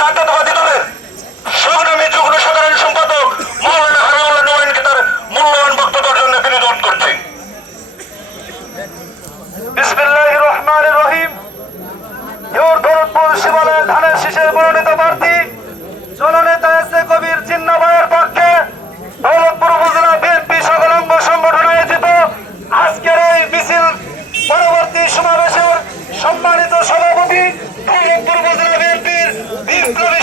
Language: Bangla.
জাতীয়তাবাদী দলের সংগ্রামী যুগ্ম সাধারণ সম্পাদক মাওলানা হাবিবুল্লাহ নোমাইনকে তার মূল্যবান বক্তব্যের জন্য তিনি অনুরোধ করছি। বিসমিল্লাহির রহমানির রহিম। দৌলতপুর শিবালয় ধানের শীষের মনোনীত প্রার্থী জননেতা এস এ কবির জিন্না ভাইয়ের পক্ষে দৌলতপুর উপজেলা বিএনপি সকল অঙ্গ সংগঠন আয়োজিত আজকের এই মিছিল পরবর্তী সমাবেশের সম্মানিত সভাপতি দৌলতপুর উপজেলা বিএনপির বিপ্লবী